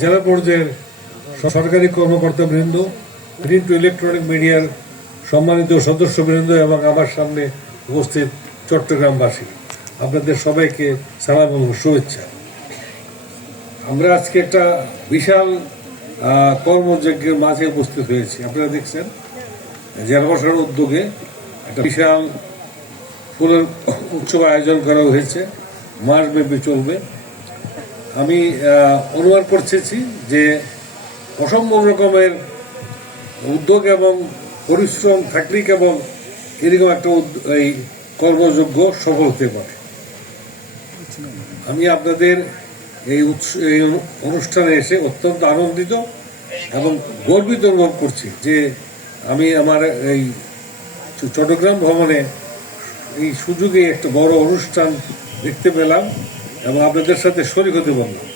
জেলা পর্যায়ের সরকারি কর্মকর্তাবৃন্দ, প্রিন্ট ও ইলেকট্রনিক মিডিয়ার সম্মানিত সদস্যবৃন্দ এবং আমার সামনে উপস্থিত চট্টগ্রামবাসী, আপনাদের সবাইকে সালাম এবং শুভেচ্ছা। আমরা আজকে একটা বিশাল কর্মযজ্ঞের মাঝে উপস্থিত হয়েছি। আপনারা দেখছেন জেলা প্রশাসনের উদ্যোগে একটা বিশাল ফুলের উৎসব আয়োজন করা হয়েছে, মাসব্যাপী চলবে। আমি অনুমান করতেছি যে অসম্ভব রকমের উদ্যোগ এবং পরিশ্রম থাকলেই কেবল এরকম একটা এই কর্মযজ্ঞ সফল হতে পারে। আমি আপনাদের এই অনুষ্ঠানে এসে অত্যন্ত আনন্দিত এবং গর্বিত অনুভব করছি যে আমি আমার এই চট্টগ্রাম ভ্রমণে এই সুযোগে একটা বড় অনুষ্ঠান দেখতে পেলাম এবং আপনাদের সাথে শরীক হতে পারলাম।